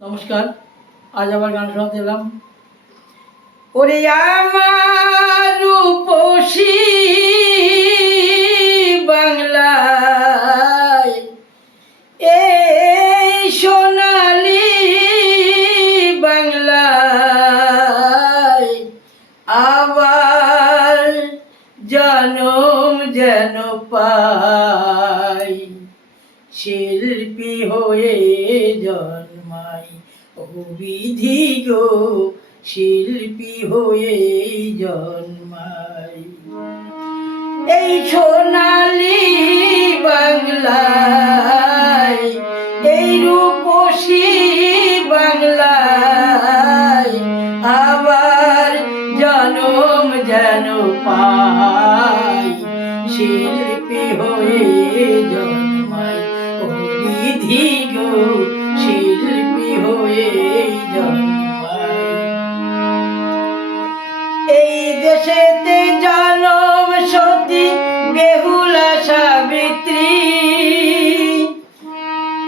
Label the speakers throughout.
Speaker 1: নমস্কার আজ আবার গান শোনাতে এলাম। ওরে আমার রূপসী বাংলায় সোনালি আবার জনম যেন শিল্পী হয়ে জন্মাই ও গো, শিল্পী হয়ে জন্মাই। এই সোনালি বাংলায়, এই রূপসী বাংলায় আবার জনম যেন পাই। শিল্পী হয়ে বিধি গো শিল্পী হয়ে এই দেশেতে জনম সতী বেহুলা সাবিত্রী।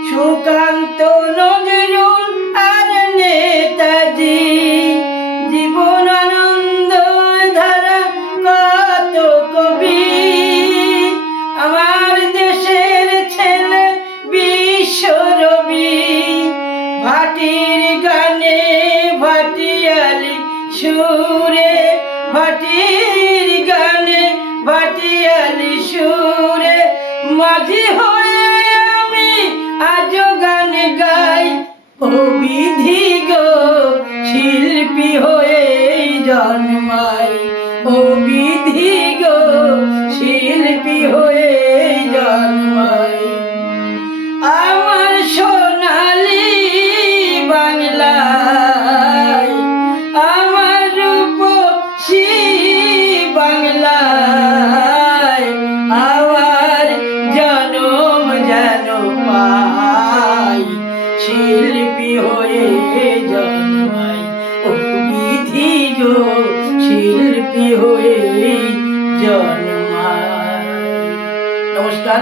Speaker 1: সুকান্ত নজরুল আর নেতাজি জীবনানন্দ সুরে ভাটির গানে ভাটিয়ালি সুরে, মাঝি হয়ে আমি আজ গান গাই। ও বিধি গো, শিল্পী হয়ে জন্মাই। ও বিধি গো, শিল্পী হয়ে জন্মাই। শিল্পী হয়ে জন্মাই। ও বিধি গো শিল্পী হয়ে জন্মাই। নমস্কার।